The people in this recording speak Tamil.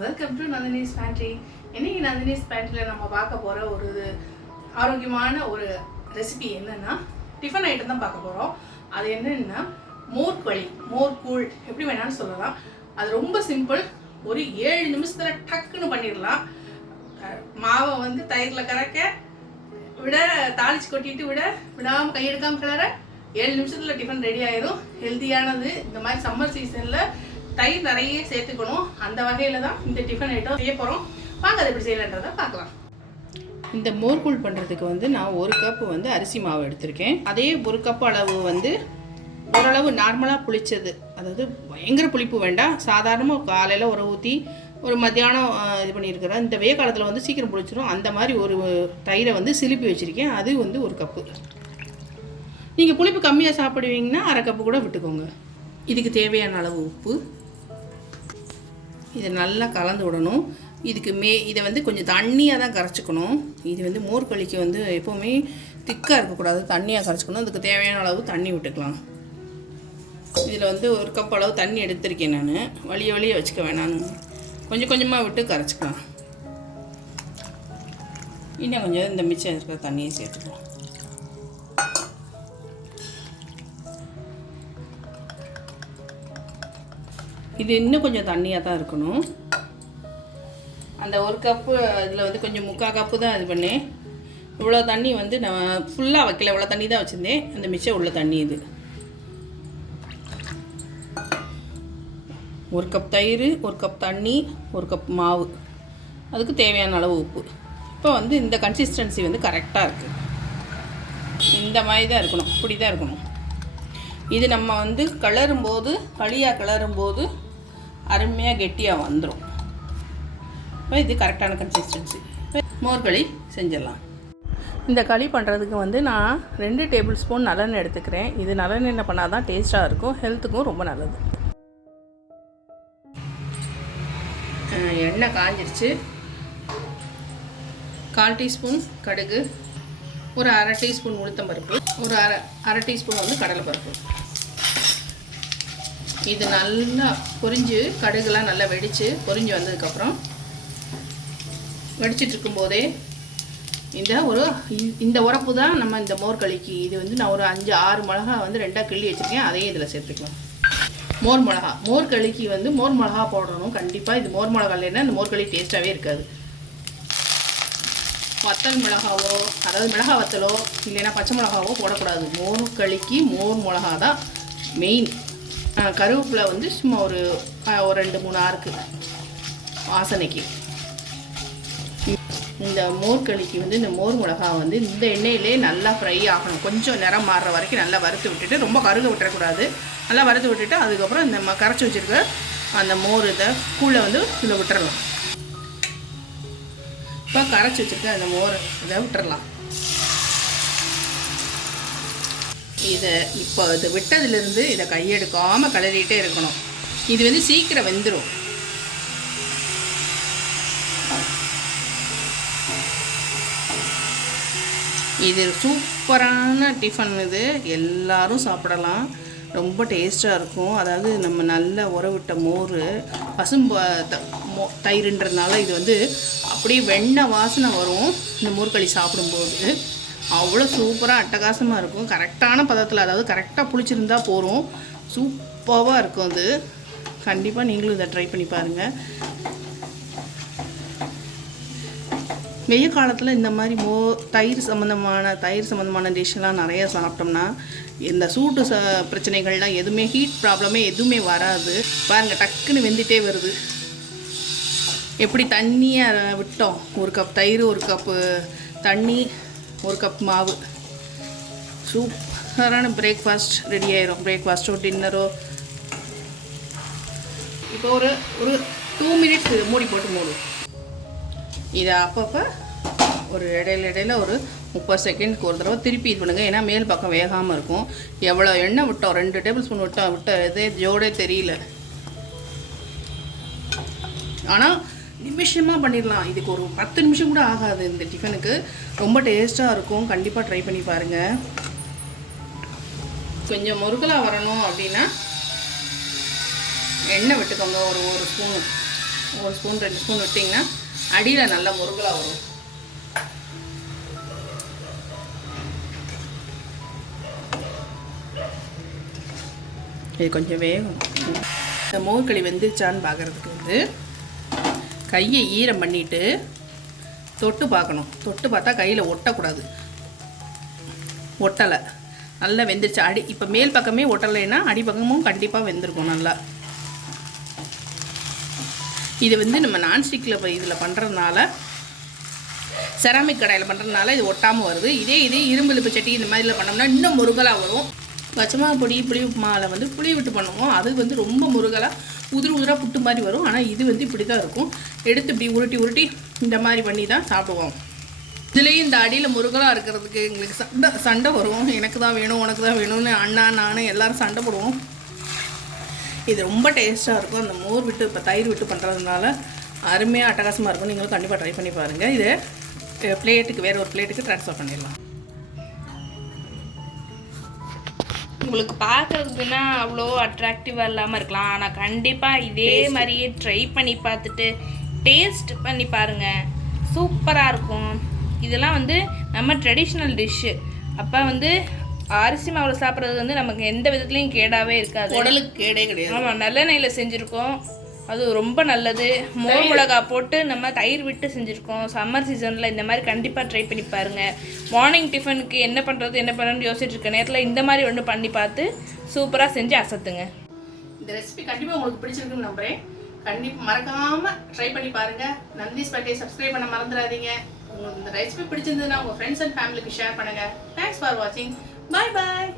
Welcome to Nandini's pantry. இன்னைக்கு நந்தினிஸ் பேண்ட்ரியில் நம்ம பார்க்க போகிற ஒரு ஆரோக்கியமான ஒரு ரெசிபி என்னென்னா டிஃபன் ஐட்டம் தான் பார்க்க போகிறோம். அது என்னென்னா மோர் கூழ் எப்படி வேணாலும் சொல்லலாம். அது ரொம்ப சிம்பிள். ஒரு 7 நிமிஷத்தில் டக்குன்னு பண்ணிடலாம். மாவை வந்து தயிரில் கறக்க விட தாளிச்சு கொட்டிட்டு விடாமல் கையெடுக்காமல் கிளற 7 நிமிஷத்தில் டிஃபன் ரெடி ஆயிடும். ஹெல்த்தியானது. இந்த மாதிரி சம்மர் சீசனில் தயிர் நிறைய சேர்த்துக்கணும். அந்த வகையில் தான் இந்த டிஃபன் ஐட்டம் செய்ய போகிறோம். வாங்க அது எப்படி செய்யலான்றதை பார்க்கலாம். இந்த மோர்கூழ் பண்ணுறதுக்கு வந்து நான் 1 கப்பு வந்து அரிசி மாவு எடுத்திருக்கேன். அதே 1 கப் அளவு வந்து ஓரளவு நார்மலாக புளிச்சது, அதாவது பயங்கர புளிப்பு வேண்டாம், சாதாரணமாக காலையில் உர ஊற்றி ஒரு மத்தியானம் இது பண்ணியிருக்கிறேன். இந்த வெய்ய காலத்தில் வந்து சீக்கிரம் புளிச்சிடும். அந்த மாதிரி ஒரு தயிரை வந்து சிலிப்பி வச்சுருக்கேன். அது வந்து 1 கப்பு. நீங்கள் புளிப்பு கம்மியாக சாப்பிடுவீங்கன்னா 1/2 கப்பு கூட விட்டுக்கோங்க. இதுக்கு தேவையான அளவு உப்பு. இதை நல்லா கலந்து விடணும். இதை வந்து கொஞ்சம் தண்ணியாக தான் கரைச்சிக்கணும். இது வந்து மோர் களிக்கு வந்து எப்போவுமே திக்காக இருக்கக்கூடாது, தண்ணியாக கரைச்சிக்கணும். அதுக்கு தேவையான அளவு தண்ணி விட்டுக்கலாம். இதில் வந்து 1 கப் அளவு தண்ணி எடுத்திருக்கேன். நான் வழிய வச்சுக்க வேணாம், கொஞ்சம் கொஞ்சமாக விட்டு கரைச்சிக்கலாம். இன்னும் கொஞ்சம் இந்த மிச்சம் இருக்கிற தண்ணியை சேர்த்துக்கலாம். இது இன்னும் கொஞ்சம் தண்ணியாக தான் இருக்கணும். அந்த 1 கப்பு இதில் வந்து கொஞ்சம் 3/4 கப்பு தான் இது பண்ணேன். இவ்வளோ தண்ணி வந்து நான் ஃபுல்லாக வைக்கல, இவ்வளோ தண்ணி தான் வச்சுருந்தேன். அந்த மிச்சம் உள்ள தண்ணி இது. 1 கப் தயிர், 1 கப் தண்ணி, 1 கப் மாவு, அதுக்கு தேவையான அளவு உப்பு. இப்போ வந்து இந்த கன்சிஸ்டன்சி வந்து கரெக்டாக இருக்குது. இந்த மாதிரி தான் இருக்கணும், இப்படி தான் இருக்கணும். இது நம்ம வந்து களியாக கிளறும்போது அருமையாக கெட்டியாக வந்துடும். இப்போ இது கரெக்டான கன்சிஸ்டன்சி. மோர் களி செஞ்சிடலாம். இந்த களி பண்ணுறதுக்கு வந்து நான் 2 டேபிள் ஸ்பூன் நல்லெண்ணெய் எடுத்துக்கிறேன். இது நல்லெண்ணெய் பண்ணால் தான் டேஸ்ட்டாக இருக்கும், ஹெல்த்துக்கும் ரொம்ப நல்லது. எண்ணெய் காஞ்சிருச்சு. 1/4 டீஸ்பூன் கடுகு, ஒரு 1/2 டீஸ்பூன் உளுத்தம்பருப்பு, ஒரு அரை டீஸ்பூன் வந்து கடலைப்பருப்பு. இது நல்லா பொரிஞ்சு, கடுகுலாம் நல்லா வெடித்து பொரிஞ்சு வந்ததுக்கப்புறம், வெடிச்சிட்டு இருக்கும்போதே இந்த உரப்பு தான் நம்ம இந்த மோர் களிக்கு. இது வந்து நான் ஒரு 5-6 மிளகா வந்து 2ஆக கிள்ளி வச்சுருக்கேன். அதையும் இதில் சேர்த்துக்கலாம். மோர் களிக்கு வந்து மோர் மிளகா போடணும் கண்டிப்பாக. இது மோர் மிளகா இல்லைன்னா இந்த மோர் களி டேஸ்ட்டாகவே இருக்காது. வத்தல் மிளகாவோ, அதாவது மிளகா வத்தலோ இல்லைன்னா பச்சை மிளகாவோ போடக்கூடாது. மோர் களிக்கு மோர் மிளகா தான் மெயின். கருவேப்பிலை வந்து சும்மா ஒரு 2-3 ஆறுக்கு வாசனைக்கு. இந்த மோர் களிக்கு வந்து இந்த மோர் மிளகா வந்து இந்த எண்ணெயிலே நல்லா ஃப்ரை ஆகணும். கொஞ்சம் நிறம் மாறுற வரைக்கும் நல்லா வறுத்து விட்டுட்டு, ரொம்ப கருக விட்டுறக்கூடாது. நல்லா வறுத்து விட்டுட்டு அதுக்கப்புறம் இந்த கரைச்சி வச்சுருக்க அந்த மோர் கூழை வந்து இதில் விட்டுறலாம். இப்போ கரைச்சி வச்சுருக்க அந்த மோர் இதை விட்டுறலாம். இப்போ இதை விட்டதுலேருந்து இதை கையெடுக்காமல் கிளறிட்டே இருக்கணும். இது வந்து சீக்கிரம் வெந்துடும். இது சூப்பரான டிஃபன். இது எல்லாரும் சாப்பிடலாம், ரொம்ப டேஸ்ட்டாக இருக்கும். அதாவது நம்ம நல்லா உறவிட்ட மோர், தயிர்ன்றதுனால இது வந்து அப்படியே வெண்ணெய் வாசனை வரும். இந்த மோர்களி சாப்பிடும்போது அவ்வளோ சூப்பராக அட்டகாசமாக இருக்கும். கரெக்டான பதத்தில், அதாவது கரெக்டாக புளிச்சிருந்தா போகிறோம். சூப்பராக இருக்கும் அது. கண்டிப்பாக நீங்களும் இதை ட்ரை பண்ணி பாருங்கள். வெய்ய காலத்தில் இந்த மாதிரி தயிர் சம்மந்தமான டிஷ்ஷெல்லாம் நிறையா சாப்பிட்டோம்னா இந்த சூட்டு பிரச்சனைகள்லாம் எதுவுமே, ஹீட் ப்ராப்ளமே எதுவுமே வராது. பாருங்கள், டக்குன்னு வெந்துகிட்டே வருது. எப்படி தண்ணியாக விட்டோம். 1 கப் தயிர், 1 கப்பு தண்ணி, 1 கப் மாவு. சூப்பரான பிரேக்ஃபாஸ்ட் ரெடி ஆயிரும். பிரேக்ஃபாஸ்ட்டோ டின்னரோ. இப்போ ஒரு 2 மினிட்ஸ் மூடி போட்டு மூடும். இதை அப்பப்போ ஒரு இடையில ஒரு 30 செகண்ட்க்கு ஒரு தடவை திருப்பி இது பண்ணுங்கள். ஏன்னா மேல் பக்கம் வேகாமல் இருக்கும். எவ்வளோ எண்ணெய் விட்டோம், 2 டேபிள் ஸ்பூன் விட்ட இதே ஜோடே தெரியல. ஆனால் நிமிஷமாக பண்ணிடலாம். இதுக்கு ஒரு 10 நிமிஷம் கூட ஆகாது. இந்த டிஃபனுக்கு ரொம்ப டேஸ்ட்டாக இருக்கும். கண்டிப்பாக ட்ரை பண்ணி பாருங்கள். கொஞ்சம் முருகலாக வரணும் அப்படின்னா எண்ணெய் விட்டுக்கோங்க. ஒரு ஸ்பூனு 1 ஸ்பூன் 2 ஸ்பூன் விட்டிங்கன்னா அடியில் நல்லா முருகலாக வரும். இது கொஞ்சம் வேகும். இந்த மோர்களி வெந்துருச்சான்னு பார்க்குறதுக்கு வந்து கையை ஈரம் பண்ணிவிட்டு தொட்டு பார்க்கணும். தொட்டு பார்த்தா கையில் ஒட்டக்கூடாது. ஒட்டலை, நல்லா வெந்துருச்சு. இப்போ மேல் பக்கமே ஒட்டலைன்னா அடிப்பக்கமும் கண்டிப்பாக வெந்திருக்கும் நல்லா. இது வந்து நம்ம நான்ஸ்டிக்கில் இதில் பண்ணுறதுனால, செராமிக் கடாயில் பண்ணுறதுனால இது ஒட்டாமல் வருது. இதே இரும்பு இழுப்பு சட்டி இந்த மாதிரில பண்ணோம்னா இன்னும் முருகலாக வரும். பச்சைமா பொடி புளி உப்புமாவில் வந்து புளி விட்டு பண்ணுவோம். அது வந்து ரொம்ப முருகலாக உதிராக புட்டு மாதிரி வரும். ஆனால் இது வந்து இப்படி தான் இருக்கும். எடுத்து இப்படி உருட்டி இந்த மாதிரி பண்ணி தான் சாப்பிடுவோம். இதுலேயும் இந்த அடியில் முருகலாக இருக்கிறதுக்கு எங்களுக்கு சண்டை வரும். எனக்கு தான் வேணும், உனக்கு தான் வேணும்னு அண்ணா நான் எல்லோரும் சண்டை போடுவோம். இது ரொம்ப டேஸ்ட்டாக இருக்கும். அந்த மோர் விட்டு இப்போ தயிர் விட்டு பண்ணுறதுனால அருமையாக அட்டகாசமாக இருக்கும். நீங்களும் கண்டிப்பாக ட்ரை பண்ணி பாருங்கள். இதை பிளேட்டுக்கு வேறு ஒரு பிளேட்டுக்கு ட்ரான்ஸ்ஃபர் பண்ணிடலாம். உங்களுக்கு பார்க்குறதுக்குன்னா அவ்வளோ அட்ராக்டிவாக இல்லாமல் இருக்கலாம். ஆனால் கண்டிப்பாக இதே மாதிரியே ட்ரை பண்ணி பார்த்துட்டு டேஸ்ட் பண்ணி பாருங்கள். சூப்பராக இருக்கும். இதெல்லாம் வந்து நம்ம ட்ரெடிஷ்னல் டிஷ்ஷு. அப்போ வந்து அரிசி மாவில் சாப்பிட்றது வந்து நமக்கு எந்த விதத்துலையும் கேடாகவே இருக்காது. உடலுக்கு கேடே கிடையாது. ஆமாம், நல்லெண்ணெயில் செஞ்சுருக்கோம். அது ரொம்ப நல்லது. மோர் மிளகா போட்டு நம்ம தயிர் விட்டு செஞ்சுருக்கோம். சம்மர் சீசனில் இந்த மாதிரி கண்டிப்பாக ட்ரை பண்ணி பாருங்கள். மார்னிங் டிஃபனுக்கு என்ன பண்ணுறதுன்னு யோசிச்சுட்டு இருக்க நேரத்தில் இந்த மாதிரி ஒன்று பண்ணி பார்த்து சூப்பராக செஞ்சு அசத்துங்க. இந்த ரெசிபி கண்டிப்பாக உங்களுக்கு பிடிச்சிருக்குன்னு நம்புகிறேன். கண்டிப்பாக மறக்காமல் ட்ரை பண்ணி பாருங்கள். நந்தினி ஸ்பேட்டை சப்ஸ்கிரைப் பண்ண மறந்துடாதீங்க. உங்களுக்கு இந்த ரெசிபி பிடிச்சிருந்ததுன்னா உங்கள் ஃப்ரெண்ட்ஸ் அண்ட் ஃபேமிலிக்கு ஷேர் பண்ணுங்கள். தேங்க்ஸ் ஃபார் வாட்சிங். பாய் பாய்.